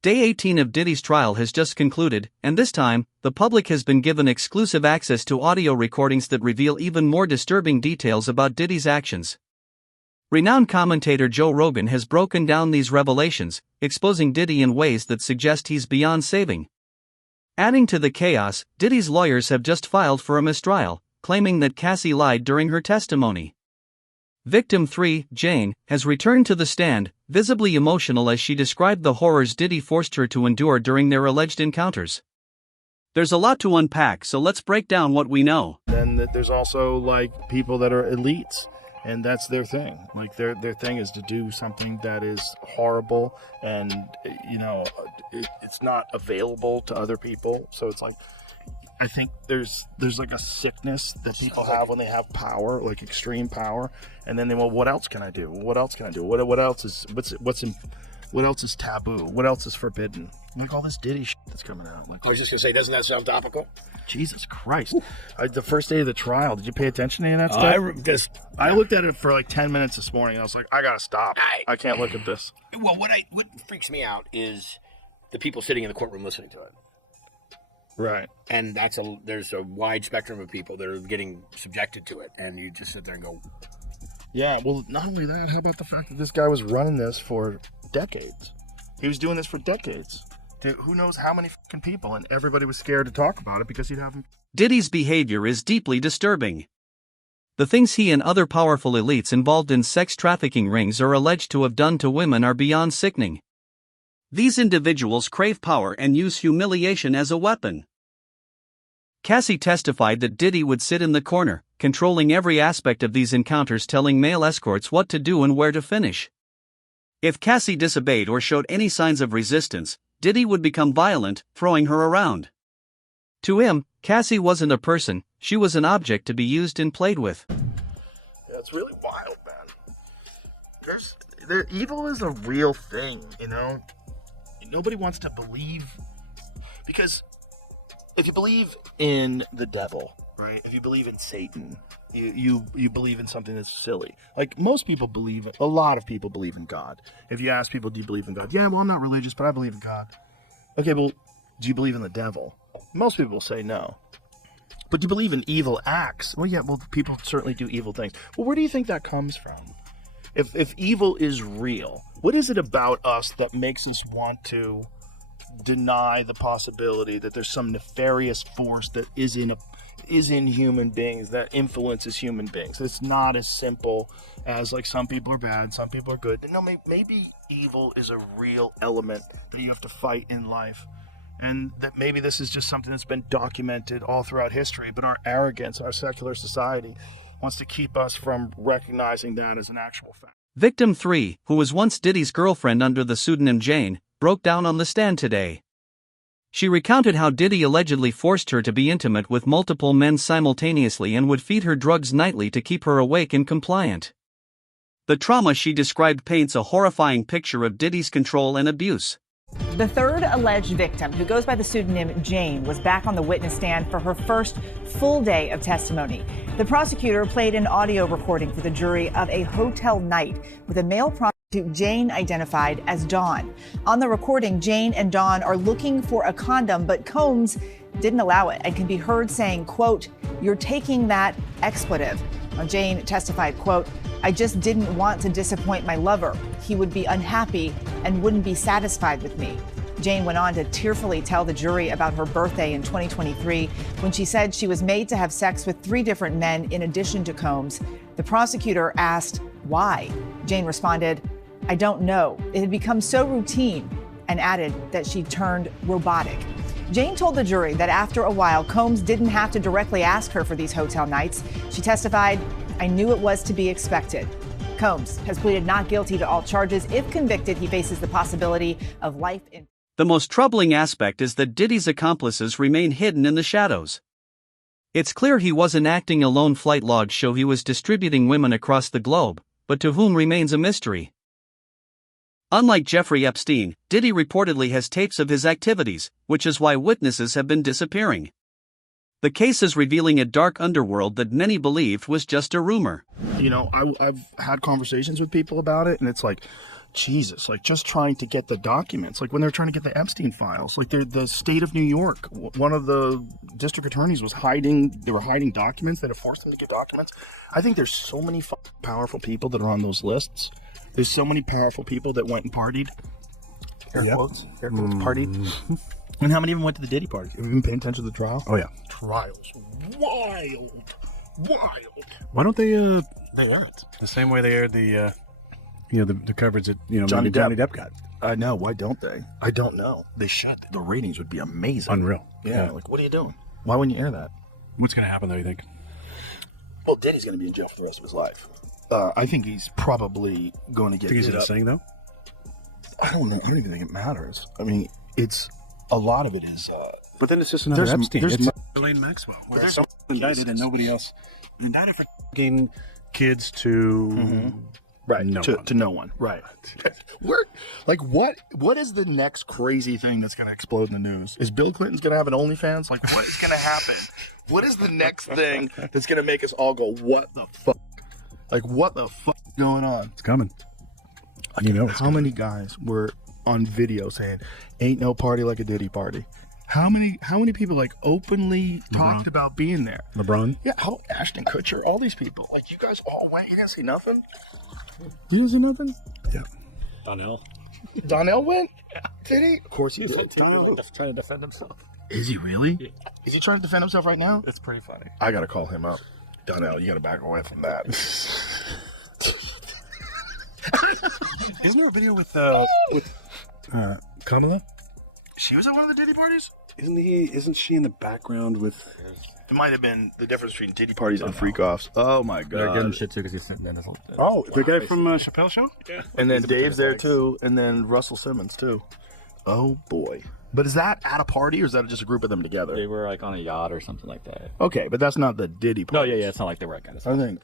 Day 18 of Diddy's trial has just concluded, and this time, the public has been given exclusive access to audio recordings that reveal even more disturbing details about Diddy's actions. Renowned commentator Joe Rogan has broken down these revelations, exposing Diddy in ways that suggest he's beyond saving. Adding to the chaos, Diddy's lawyers have just filed for a mistrial, claiming that Cassie lied during her testimony. Victim 3, Jane, has returned to the stand, visibly emotional as she described the horrors Diddy forced her to endure during their alleged encounters. There's a lot to unpack, so let's break down what we know. Then there's also like people that are elites, and that's their thing. Like their thing is to do something that is horrible, and it's not available to other people. So it's like, I think there's like a sickness that people have when they have power, like extreme power, and then well, what else can I do? What else can I do? What else is what else is taboo? What else is forbidden? Like all this Diddy shit that's coming out. Like, I was just gonna say, doesn't that sound topical? Jesus Christ! The first day of the trial, did you pay attention to any of that stuff? I looked at it for like 10 minutes this morning, and I was like, I gotta stop. I can't look at this. Well, what freaks me out is the people sitting in the courtroom listening to it. Right. And there's a wide spectrum of people that are getting subjected to it, and you just sit there and go, yeah, well, not only that, how about the fact that this guy was running this for decades? He was doing this for decades. To who knows how many fucking people, and everybody was scared to talk about it because he'd have them. Diddy's behavior is deeply disturbing. The things he and other powerful elites involved in sex trafficking rings are alleged to have done to women are beyond sickening. These individuals crave power and use humiliation as a weapon. Cassie testified that Diddy would sit in the corner, controlling every aspect of these encounters, telling male escorts what to do and where to finish. If Cassie disobeyed or showed any signs of resistance, Diddy would become violent, throwing her around. To him, Cassie wasn't a person, she was an object to be used and played with. Yeah, it's really wild, man. Evil is a real thing, Nobody wants to believe, because if you believe in the devil, right? If you believe in Satan, you believe in something that's silly. Like most people a lot of people believe in God. If you ask people, do you believe in God? Yeah, well, I'm not religious, but I believe in God. Okay, well, do you believe in the devil? Most people will say no. But do you believe in evil acts? Well, yeah, well, people certainly do evil things. Well, where do you think that comes from? If evil is real, what is it about us that makes us want to deny the possibility that there's some nefarious force that is in human beings, that influences human beings? It's not as simple as like some people are bad, some people are good. No, maybe evil is a real element that you have to fight in life. And that maybe this is just something that's been documented all throughout history, but our arrogance, our secular society, wants to keep us from recognizing that as an actual fact. Victim 3, who was once Diddy's girlfriend under the pseudonym Jane, broke down on the stand today. She recounted how Diddy allegedly forced her to be intimate with multiple men simultaneously and would feed her drugs nightly to keep her awake and compliant. The trauma she described paints a horrifying picture of Diddy's control and abuse. The third alleged victim, who goes by the pseudonym Jane, was back on the witness stand for her first full day of testimony. The prosecutor played an audio recording for the jury of a hotel night with a male prostitute Jane identified as Dawn. On the recording, Jane and Dawn are looking for a condom, but Combs didn't allow it and can be heard saying, quote, "You're taking that expletive." Jane testified, quote, "I just didn't want to disappoint my lover. He would be unhappy and wouldn't be satisfied with me." Jane went on to tearfully tell the jury about her birthday in 2023 when she said she was made to have sex with 3 different men in addition to Combs. The prosecutor asked why. Jane responded, "I don't know. It had become so routine," and added that she turned robotic. Jane told the jury that after a while, Combs didn't have to directly ask her for these hotel nights. She testified, "I knew it was to be expected." Combs has pleaded not guilty to all charges. If convicted, he faces the possibility of life in. The most troubling aspect is that Diddy's accomplices remain hidden in the shadows. It's clear he wasn't acting alone. Flight logs show he was distributing women across the globe, but to whom remains a mystery. Unlike Jeffrey Epstein, Diddy reportedly has tapes of his activities, which is why witnesses have been disappearing. The case is revealing a dark underworld that many believed was just a rumor. I've had conversations with people about it, and it's like, Jesus, like just trying to get the documents, like when they're trying to get the Epstein files, like the state of New York, one of the district attorneys was they were hiding documents that have forced them to get documents. I think there's so many powerful people that are on those lists. There's so many powerful people that went and partied. Air quotes, partied. And how many of them went to the Diddy party? Have you been paying attention to the trial? Oh, yeah. Trials. Wild. Why don't they air it? The same way they aired the coverage that, Johnny Depp got. I know. Why don't they? I don't know. They should. The ratings would be amazing. Unreal. Yeah. Like, what are you doing? Why wouldn't you air that? What's going to happen, though, you think? Well, Diddy's going to be in jail for the rest of his life. I think he's probably going to get. Think he's insane, though? I don't know. I don't even think it matters. I mean, it's a lot of it is. But then it's just another Epstein. It's Elaine Maxwell. Well, there's someone indicted and nobody else. Indicted for getting kids to right no to, one. to no one. Right. We're like, what is the next crazy thing that's going to explode in the news? Is Bill Clinton's going to have an OnlyFans? Like, what is going to happen? What is the next thing that's going to make us all go, what the fuck? Like, what the fuck is going on? It's coming. How many guys were on video saying, "Ain't no party like a Diddy party"? How many people like openly talked about being there? LeBron? Yeah, how Ashton Kutcher, all these people. Like, you guys all went. You didn't see nothing? You didn't see nothing? Yeah. Donnell? Donnell went? Did he? Of course he did. Trying to defend himself. Is he really? Yeah. Is he trying to defend himself right now? It's pretty funny. I gotta call him up. Donnell, you gotta back away from that. Isn't there a video with Kamala? She was at one of the Diddy parties? Isn't she in the background with? It might have been the difference between Diddy parties and freak-offs. Oh my god. They're getting shit too because he's sitting in his little... Oh, the guy from Chappelle Show? Yeah. And then Dave's there too, and then Russell Simmons too. Oh boy. But is that at a party or is that just a group of them together? They were like on a yacht or something like that. Okay, but that's not the Diddy party. No, yeah, it's not like they were at kind of stuff. I think.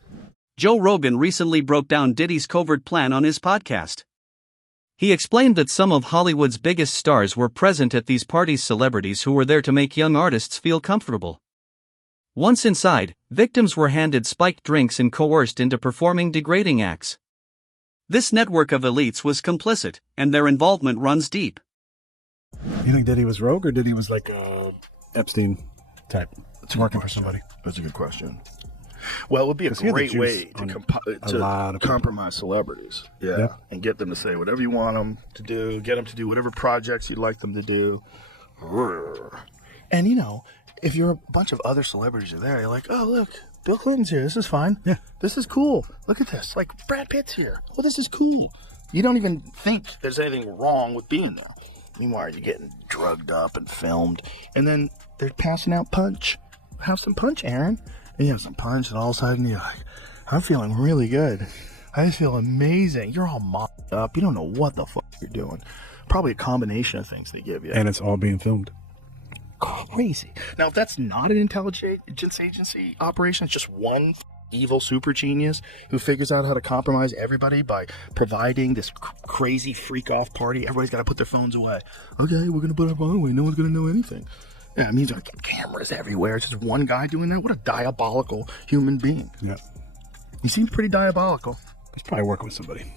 Joe Rogan recently broke down Diddy's covert plan on his podcast. He explained that some of Hollywood's biggest stars were present at these parties, celebrities who were there to make young artists feel comfortable. Once inside, victims were handed spiked drinks and coerced into performing degrading acts. This network of elites was complicit, and their involvement runs deep. You think Diddy was rogue or Diddy was like a Epstein type? It's working for somebody. That's a good question. Well, it would be a great way to compromise celebrities. Yeah. And get them to say whatever you want them to do, get them to do whatever projects you'd like them to do. And, if you're a bunch of other celebrities are there, you're like, oh, look, Bill Clinton's here. This is fine. Yeah. This is cool. Look at this. Like, Brad Pitt's here. Oh, this is cool. You don't even think there's anything wrong with being there. Meanwhile, you're getting drugged up and filmed. And then they're passing out punch. Have some punch, Aaron. And you have some punch, and all of a sudden you're like, I'm feeling really good. I just feel amazing. You're all mocked up. You don't know what the fuck you're doing. Probably a combination of things they give you. And it's all being filmed. Crazy. Now, if that's not an intelligence agency operation, it's just one evil super genius who figures out how to compromise everybody by providing this crazy freak-off party. Everybody's got to put their phones away. Okay, we're going to put our phone away. No one's going to know anything. Yeah, it means like cameras everywhere. It's just one guy doing that. What a diabolical human being. Yeah. He seems pretty diabolical. He's probably working with somebody.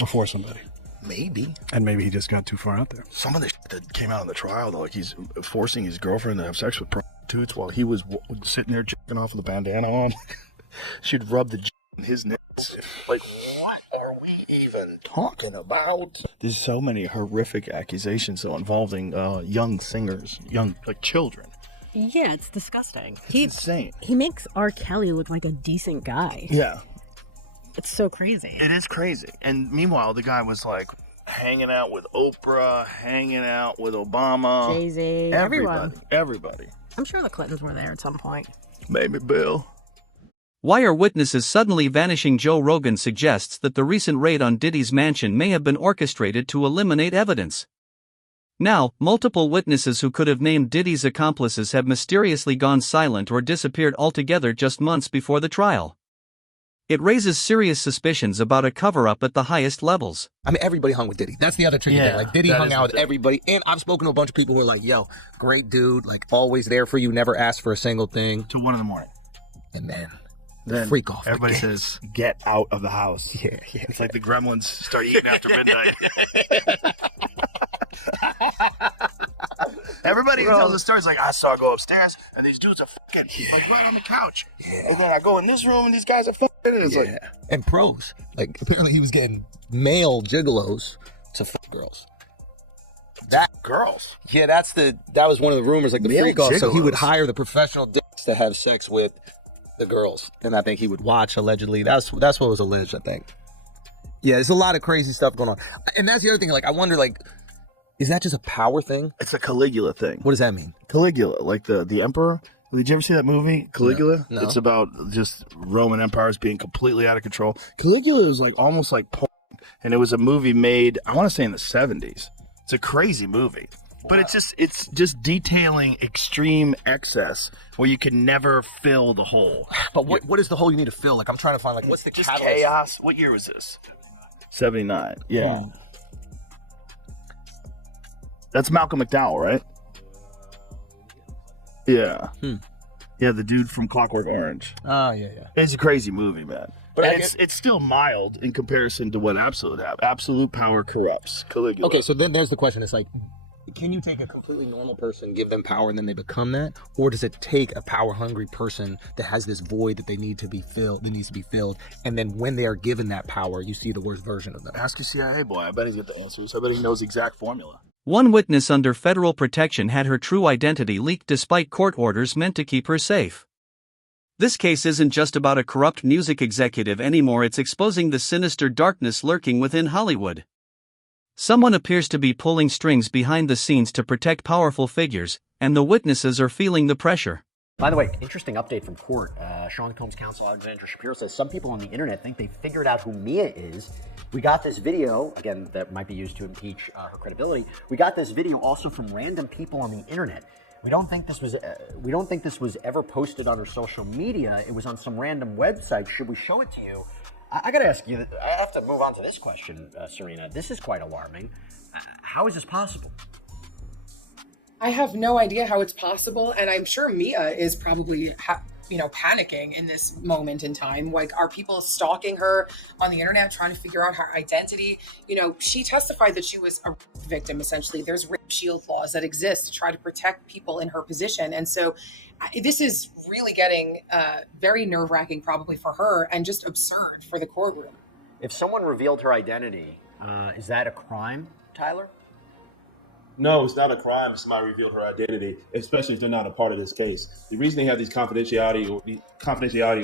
Or for somebody. Maybe. And maybe he just got too far out there. Some of the shit that came out in the trial, though, like he's forcing his girlfriend to have sex with prostitutes while he was sitting there jacking off with a bandana on. She'd rub the in his nips. Like, what are we even talking about? There's so many horrific accusations, though, involving young singers, like children. Yeah, it's disgusting. It's insane. He makes R. Kelly look like a decent guy. Yeah. It's so crazy. It is crazy. And meanwhile, the guy was like hanging out with Oprah, hanging out with Obama. Jay-Z, everybody. I'm sure the Clintons were there at some point. Maybe Bill. Why are witnesses suddenly vanishing? Joe Rogan suggests that the recent raid on Diddy's mansion may have been orchestrated to eliminate evidence. Now, multiple witnesses who could have named Diddy's accomplices have mysteriously gone silent or disappeared altogether just months before the trial. It raises serious suspicions about a cover-up at the highest levels. I mean, everybody hung with Diddy. That's the other tricky thing. Like, Diddy hung out with everybody. And I've spoken to a bunch of people who are like, yo, great dude, like, always there for you, never asked for a single thing. Till 1 a.m. And then then freak off. everybody says, "Get out of the house." Yeah. It's like the gremlins start eating after midnight. Everybody who tells the stories like, I saw her go upstairs and these dudes are fucking like right on the couch. Yeah. And then I go in this room and these guys are fucking. And it's like, and pros. Like apparently he was getting male gigolos to fuck girls. That girls. Yeah, that was one of the rumors, like the Male freak off. So he would gigolos. hire the professional dicks to have sex with the girls, and I think he would watch allegedly. That's what was alleged, I think. Yeah, there's a lot of crazy stuff going on, and that's the other thing. Like, I wonder, like, is that just a power thing? It's a Caligula thing. What does that mean? Caligula, like the emperor. Did you ever see that movie, Caligula? No. It's about just Roman empires being completely out of control. Caligula was like almost like porn, and it was a movie made, I want to say in the 70s. It's a crazy movie. But it's just detailing extreme excess where you can never fill the hole. But what is the hole you need to fill? Like, I'm trying to find, like, what's the Just catalyst? chaos. What year was this? 79. Yeah. That's Malcolm McDowell, right? Yeah. Yeah, the dude from Clockwork Orange. Oh, yeah. It's a crazy movie, man. But But it's still mild in comparison to what Absolute have. Absolute power corrupts. Caligula. Okay, so then there's the question. It's like, can you take a completely normal person, give them power, and then they become that? Or does it take a power-hungry person that has this void that needs to be filled, and then when they are given that power, you see the worst version of them? Ask a CIA boy. I bet he's got the answers. I bet he knows the exact formula. One witness under federal protection had her true identity leaked despite court orders meant to keep her safe. This case isn't just about a corrupt music executive anymore, it's exposing the sinister darkness lurking within Hollywood. Someone appears to be pulling strings behind the scenes to protect powerful figures, and the witnesses are feeling the pressure. By the way, interesting update from court. Sean Combs' counsel Alexandra Shapiro says some people on the internet think they figured out who Mia is. We got this video, again, that might be used to impeach her credibility. We got this video also from random people on the internet. We don't think this was ever posted on her social media. It was on some random website. Should we show it to you? I got to ask you. I have to move on to this question, Serena. This is quite alarming. How is this possible? I have no idea how it's possible, and I'm sure Mia is probably, panicking in this moment in time. Like, are people stalking her on the internet, trying to figure out her identity? She testified that she was a rape victim, essentially. There's rape shield laws that exist to try to protect people in her position. And so this is really getting very nerve-wracking probably for her and just absurd for the courtroom. If someone revealed her identity, is that a crime, Tyler? No, it's not a crime if somebody revealed her identity, especially if they're not a part of this case. The reason they have these confidentiality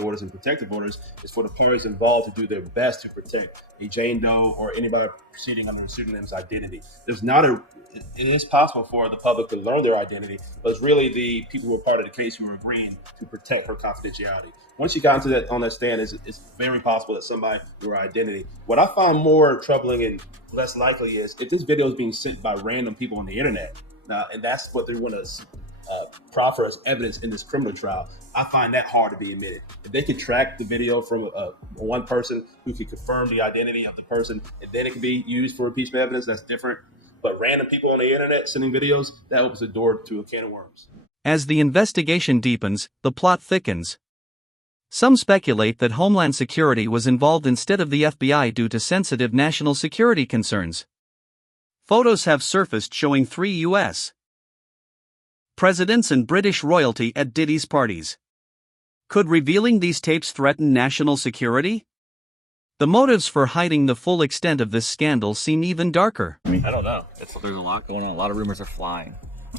orders and protective orders is for the parties involved to do their best to protect a Jane Doe or anybody proceeding under a pseudonym's identity. It is possible for the public to learn their identity, but it's really the people who are part of the case who are agreeing to protect her confidentiality. Once you got into that on that stand, it's very possible that somebody knew her identity. What I find more troubling and less likely is if this video is being sent by random people on the internet, and that's what they want to proffer as evidence in this criminal trial. I find that hard to be admitted. If they could track the video from one person who could confirm the identity of the person, and then it can be used for impeachment evidence, that's different. But random people on the internet sending videos, that opens the door to a can of worms. As the investigation deepens, the plot thickens. Some speculate that Homeland Security was involved instead of the FBI due to sensitive national security concerns. Photos have surfaced showing 3 U.S. presidents and British royalty at Diddy's parties. Could revealing these tapes threaten national security? The motives for hiding the full extent of this scandal seem even darker. I don't know. There's a lot going on. A lot of rumors are flying.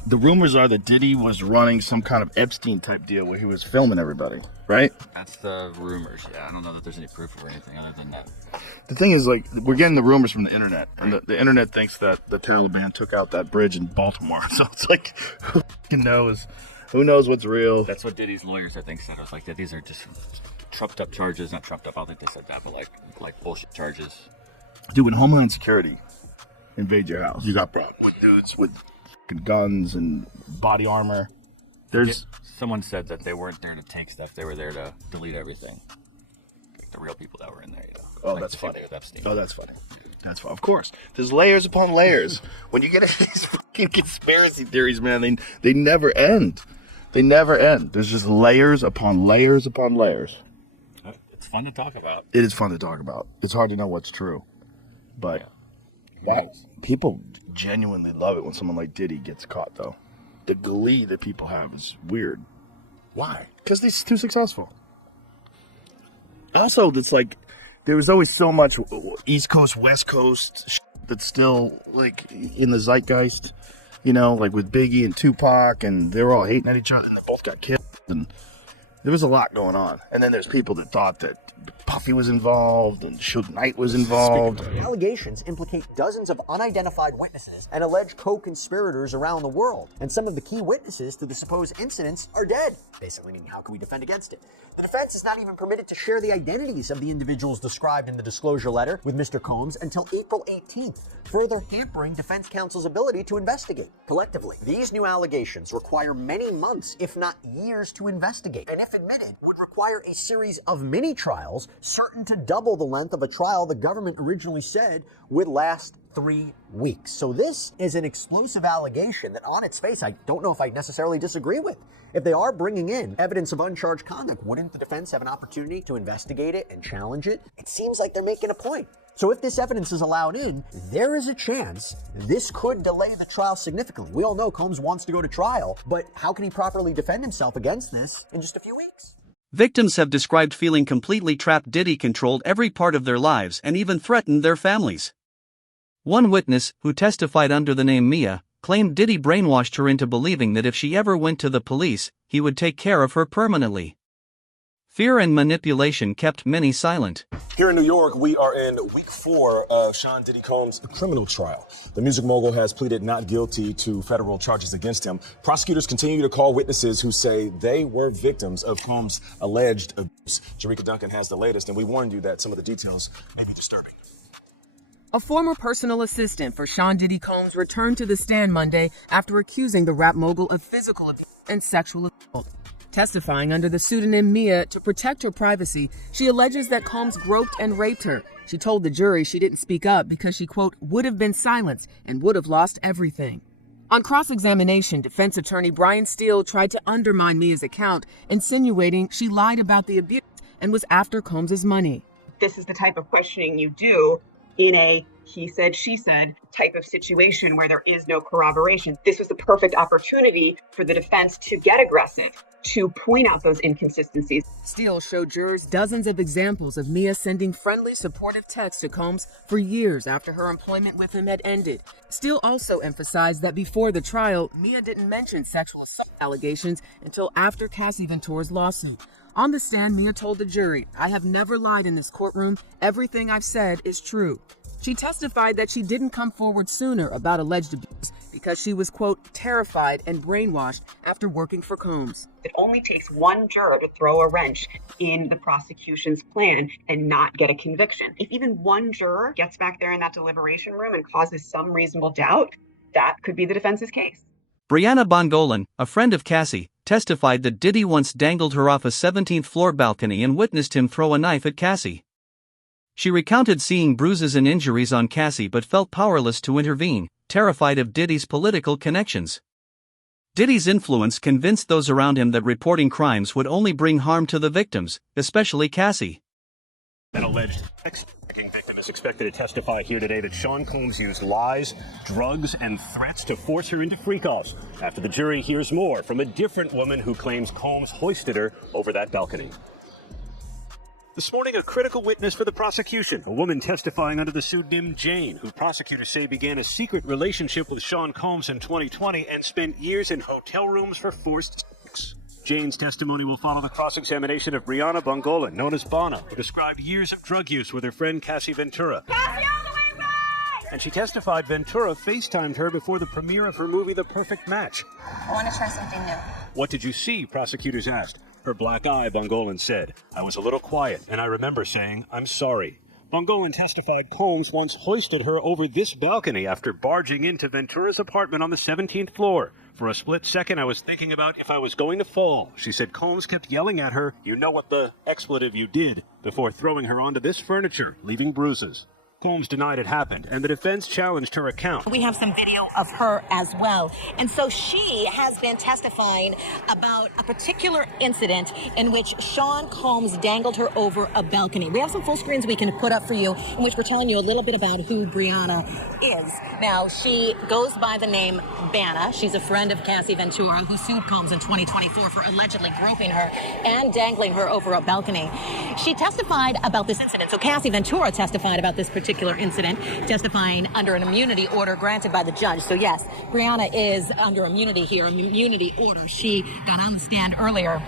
The rumors are that Diddy was running some kind of Epstein-type deal where he was filming everybody, right? That's the rumors. Yeah, I don't know that there's any proof or anything other than that. The thing is, like, we're getting the rumors from the internet, and the internet thinks that the Taliban took out that bridge in Baltimore. So it's like, who knows? Who knows what's real? That's what Diddy's lawyers, I think, said. I was like, that these are just trumped up charges. Not trumped up, I don't think they said that, but like bullshit charges. Dude, when Homeland Security invade your house, you got brought with dudes with guns and body armor. Someone said that they weren't there to take stuff; they were there to delete everything. Like the real people that were in there. Oh, that's funny. Oh, that's funny. That's fine. Of course. There's layers upon layers. When you get into these fucking conspiracy theories, man, they never end. They never end. There's just layers upon layers upon layers. It's fun to talk about. It is fun to talk about. It's hard to know what's true. But wow, people genuinely love it when someone like Diddy gets caught, though. The glee that people have is weird. Why? Because he's too successful. Also, it's like there was always so much East Coast, West Coast that's still like in the zeitgeist, you know, like with Biggie and Tupac, and they were all hating at each other, and they both got killed, and there was a lot going on. And then there's people that thought that Puffy was involved and Suge Knight was involved. Allegations implicate dozens of unidentified witnesses and alleged co-conspirators around the world. And some of the key witnesses to the supposed incidents are dead. Basically meaning, how can we defend against it? The defense is not even permitted to share the identities of the individuals described in the disclosure letter with Mr. Combs until April 18th, further hampering defense counsel's ability to investigate. Collectively, these new allegations require many months, if not years, to investigate, and if admitted, would require a series of mini-trials certain to double the length of a trial the government originally said would last 3 weeks. So this is an explosive allegation that on its face, I don't know if I necessarily disagree with. If they are bringing in evidence of uncharged conduct, wouldn't the defense have an opportunity to investigate it and challenge it? It seems like they're making a point. So if this evidence is allowed in, there is a chance this could delay the trial significantly. We all know Combs wants to go to trial, but how can he properly defend himself against this in just a few weeks? Victims have described feeling completely trapped. Diddy controlled every part of their lives and even threatened their families. One witness, who testified under the name Mia, claimed Diddy brainwashed her into believing that if she ever went to the police, he would take care of her permanently. Fear and manipulation kept many silent. Here in New York, we are in week 4 of Sean Diddy Combs' criminal trial. The music mogul has pleaded not guilty to federal charges against him. Prosecutors continue to call witnesses who say they were victims of Combs' alleged abuse. Jerika Duncan has the latest, and we warned you that some of the details may be disturbing. A former personal assistant for Sean Diddy Combs returned to the stand Monday after accusing the rap mogul of physical abuse and sexual assault. Testifying under the pseudonym Mia to protect her privacy, she alleges that Combs groped and raped her. She told the jury she didn't speak up because she, quote, would have been silenced and would have lost everything. On cross-examination, defense attorney Brian Steele tried to undermine Mia's account, insinuating she lied about the abuse and was after Combs' money. This is the type of questioning you do in a he said, she said type of situation where there is no corroboration. This was the perfect opportunity for the defense to get aggressive, to point out those inconsistencies. Steele showed jurors dozens of examples of Mia sending friendly, supportive texts to Combs for years after her employment with him had ended. Steele also emphasized that before the trial, Mia didn't mention sexual assault allegations until after Cassie Ventura's lawsuit. On the stand, Mia told the jury, "I have never lied in this courtroom. Everything I've said is true." She testified that she didn't come forward sooner about alleged abuse because she was, quote, terrified and brainwashed after working for Combs. It only takes one juror to throw a wrench in the prosecution's plan and not get a conviction. If even one juror gets back there in that deliberation room and causes some reasonable doubt, that could be the defense's case. Brianna Bongolan, a friend of Cassie, testified that Diddy once dangled her off a 17th floor balcony and witnessed him throw a knife at Cassie. She recounted seeing bruises and injuries on Cassie but felt powerless to intervene, terrified of Diddy's political connections. Diddy's influence convinced those around him that reporting crimes would only bring harm to the victims, especially Cassie. An alleged sex-trafficking victim is expected to testify here today that Sean Combs used lies, drugs, and threats to force her into freak-offs. After the jury hears more from a different woman who claims Combs hoisted her over that balcony. This morning, a critical witness for the prosecution, a woman testifying under the pseudonym Jane, who prosecutors say began a secret relationship with Sean Combs in 2020 and spent years in hotel rooms for forced sex. Jane's testimony will follow the cross-examination of Brianna Bongolan, known as Bonna, who described years of drug use with her friend Cassie Ventura. Cassie, all the way right! And she testified Ventura FaceTimed her before the premiere of her movie The Perfect Match. I want to try something new. What did you see? Prosecutors asked. Her black eye, Bongolan said. I was a little quiet, and I remember saying, I'm sorry. Bongolan testified Combs once hoisted her over this balcony after barging into Ventura's apartment on the 17th floor. For a split second, I was thinking about if I was going to fall. She said Combs kept yelling at her, you know what the expletive you did, before throwing her onto this furniture, leaving bruises. Combs denied it happened, and the defense challenged her account. We have some video of her as well. And so she has been testifying about a particular incident in which Sean Combs dangled her over a balcony. We have some full screens we can put up for you in which we're telling you a little bit about who Brianna is. Now, she goes by the name Banna. She's a friend of Cassie Ventura, who sued Combs in 2024 for allegedly groping her and dangling her over a balcony. She testified about this incident. So Cassie Ventura testified about this particular incident, testifying under an immunity order granted by the judge. So yes, Brianna is under immunity here, immunity order. She got on the stand earlier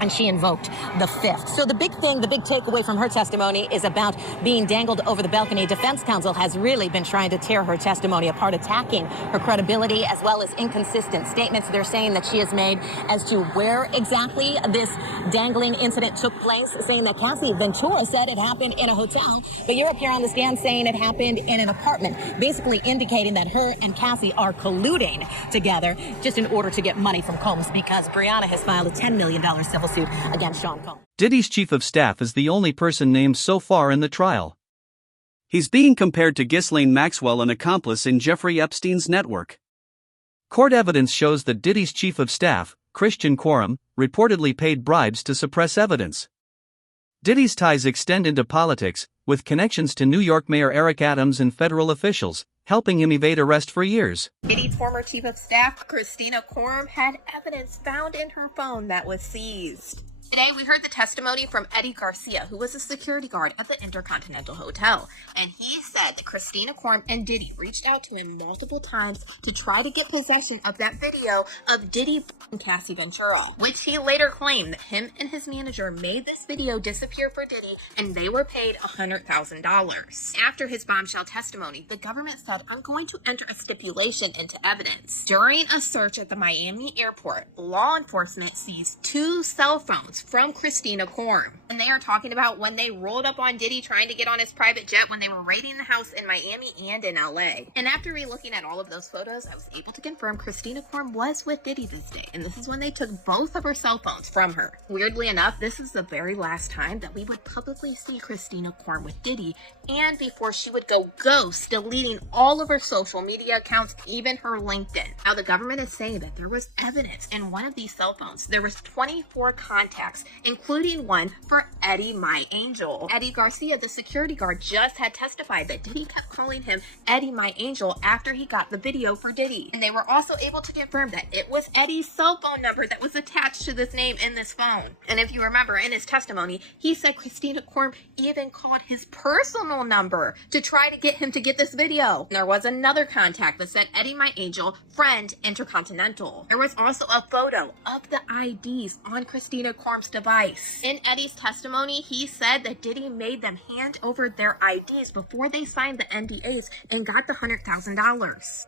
and she invoked the fifth. So the big thing, the big takeaway from her testimony is about being dangled over the balcony. Defense counsel has really been trying to tear her testimony apart, attacking her credibility as well as inconsistent statements they're saying that she has made as to where exactly this dangling incident took place, saying that Cassie Ventura said it happened in a hotel, but you're up here on the stand saying it happened in an apartment, basically indicating that her and Cassie are colluding together just in order to get money from Combs, because Brianna has filed a $10 million civil suit against Sean Combs. Diddy's chief of staff is the only person named so far in the trial. He's being compared to Ghislaine Maxwell, an accomplice in Jeffrey Epstein's network. Court evidence shows that Diddy's chief of staff, Christian Quorum, reportedly paid bribes to suppress evidence. Diddy's ties extend into politics, with connections to New York Mayor Eric Adams and federal officials, helping him evade arrest for years. Diddy's former chief of staff, Christina Quorum, had evidence found in her phone that was seized. Today, we heard the testimony from Eddie Garcia, who was a security guard at the Intercontinental Hotel. And he said that Christina Quorum and Diddy reached out to him multiple times to try to get possession of that video of Diddy and Cassie Ventura, which he later claimed that him and his manager made this video disappear for Diddy, and they were paid $100,000. After his bombshell testimony, the government said, I'm going to enter a stipulation into evidence. During a search at the Miami airport, law enforcement seized 2 cell phones from Christina Quorum. And they are talking about when they rolled up on Diddy trying to get on his private jet when they were raiding the house in Miami and in LA. And after re-looking at all of those photos, I was able to confirm Christina Quorum was with Diddy this day. And this is when they took both of her cell phones from her. Weirdly enough, this is the very last time that we would publicly see Christina Quorum with Diddy, and before she would go ghost, deleting all of her social media accounts, even her LinkedIn. Now the government is saying that there was evidence in one of these cell phones. There was 24 contacts, including one for Eddie My Angel. Eddie Garcia, the security guard, just had testified that Diddy kept calling him Eddie My Angel after he got the video for Diddy. And they were also able to confirm that it was Eddie's cell phone number that was attached to this name in this phone. And if you remember in his testimony, he said Christina Quorum even called his personal number to try to get him to get this video. And there was another contact that said Eddie My Angel, friend, Intercontinental. There was also a photo of the IDs on Christina Quorum's device. In Eddie's testimony, he said that Diddy made them hand over their IDs before they signed the NDAs and got the $100,000.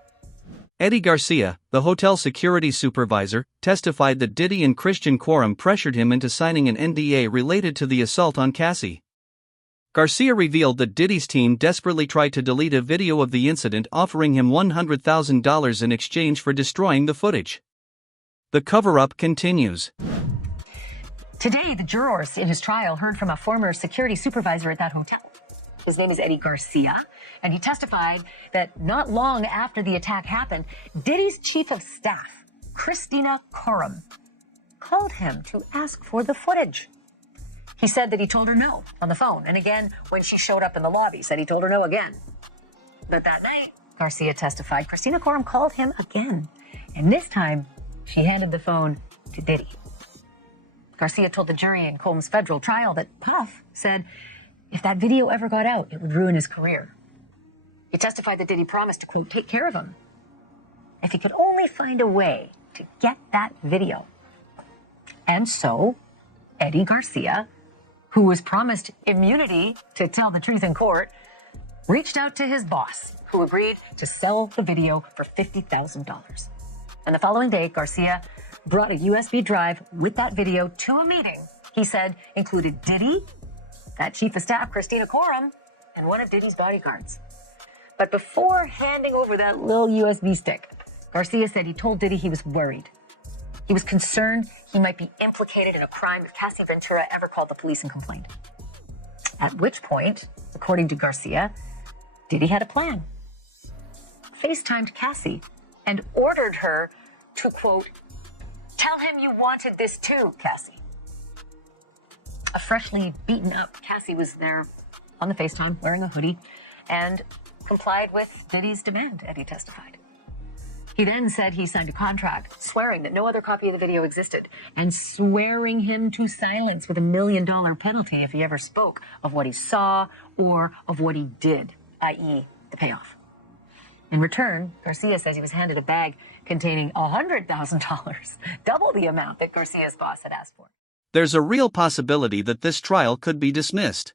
Eddie Garcia, the hotel security supervisor, testified that Diddy and Christian Quorum pressured him into signing an NDA related to the assault on Cassie. Garcia revealed that Diddy's team desperately tried to delete a video of the incident, offering him $100,000 in exchange for destroying the footage. The cover-up continues. Today, the jurors in his trial heard from a former security supervisor at that hotel. His name is Eddie Garcia, and he testified that not long after the attack happened, Diddy's chief of staff, Christina Quorum, called him to ask for the footage. He said that he told her no on the phone, and again when she showed up in the lobby, said he told her no again. But that night, Garcia testified, Christina Quorum called him again, and this time she handed the phone to Diddy. Garcia told the jury in Combs' federal trial that Puff said if that video ever got out, it would ruin his career. He testified that Diddy promised to, quote, take care of him if he could only find a way to get that video. And so, Eddie Garcia, who was promised immunity to tell the truth in court, reached out to his boss, who agreed to sell the video for $50,000. And the following day, Garcia brought a USB drive with that video to a meeting he said included Diddy, that chief of staff, Christina Quorum, and one of Diddy's bodyguards. But before handing over that little USB stick, Garcia said he told Diddy he was worried. He was concerned he might be implicated in a crime if Cassie Ventura ever called the police and complained. At which point, according to Garcia, Diddy had a plan. FaceTimed Cassie and ordered her to, quote, tell him you wanted this too, Cassie. A freshly beaten up Cassie was there on the FaceTime wearing a hoodie and complied with Diddy's demand, Eddie testified. He then said he signed a contract swearing that no other copy of the video existed and swearing him to silence with $1 million penalty if he ever spoke of what he saw or of what he did, i.e. the payoff. In return, Garcia says he was handed a bag containing $100,000, double the amount that Garcia's boss had asked for. There's a real possibility that this trial could be dismissed.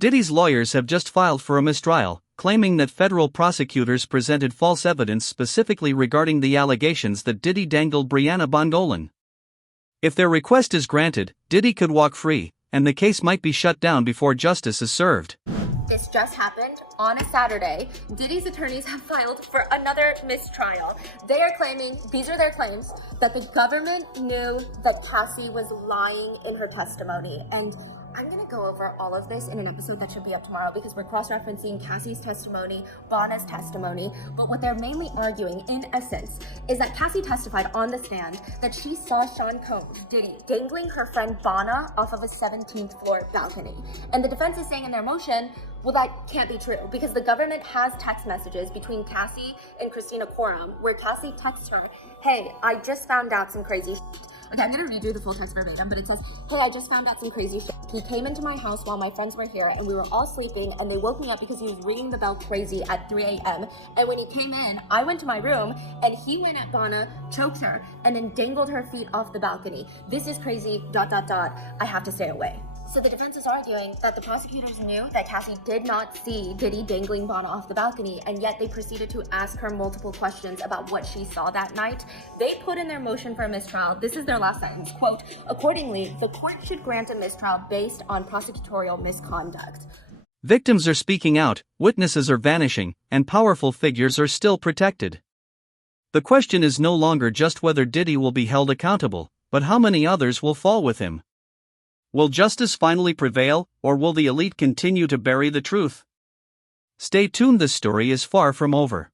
Diddy's lawyers have just filed for a mistrial, claiming that federal prosecutors presented false evidence specifically regarding the allegations that Diddy dangled Brianna Bongolan. If their request is granted, Diddy could walk free, and the case might be shut down before justice is served. This just happened on a Saturday. Diddy's attorneys have filed for another mistrial. They are claiming, these are their claims, that the government knew that Cassie was lying in her testimony. And I'm going to go over all of this in an episode that should be up tomorrow because we're cross-referencing Cassie's testimony, Bonna's testimony, but what they're mainly arguing, in essence, is that Cassie testified on the stand that she saw Sean Combs, Diddy, dangling her friend Bonna off of a 17th floor balcony. And the defense is saying in their motion, well, that can't be true because the government has text messages between Cassie and Christina Coram where Cassie texts her, hey, I just found out some crazy shit. Okay, I'm gonna redo the full text verbatim, but it says, hey, I just found out some crazy shit. He came into my house while my friends were here and we were all sleeping and they woke me up because he was ringing the bell crazy at 3 a.m. And when he came in, I went to my room and he went at Bonna, choked her, and then dangled her feet off the balcony. This is crazy, ... I have to stay away. So the defense is arguing that the prosecutors knew that Cassie did not see Diddy dangling Bonna off the balcony, and yet they proceeded to ask her multiple questions about what she saw that night. They put in their motion for a mistrial. This is their last sentence, quote, accordingly, the court should grant a mistrial based on prosecutorial misconduct. Victims are speaking out, witnesses are vanishing, and powerful figures are still protected. The question is no longer just whether Diddy will be held accountable, but how many others will fall with him. Will justice finally prevail, or will the elite continue to bury the truth? Stay tuned, this story is far from over.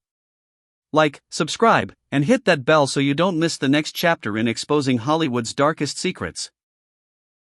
Like, subscribe, and hit that bell so you don't miss the next chapter in exposing Hollywood's darkest secrets.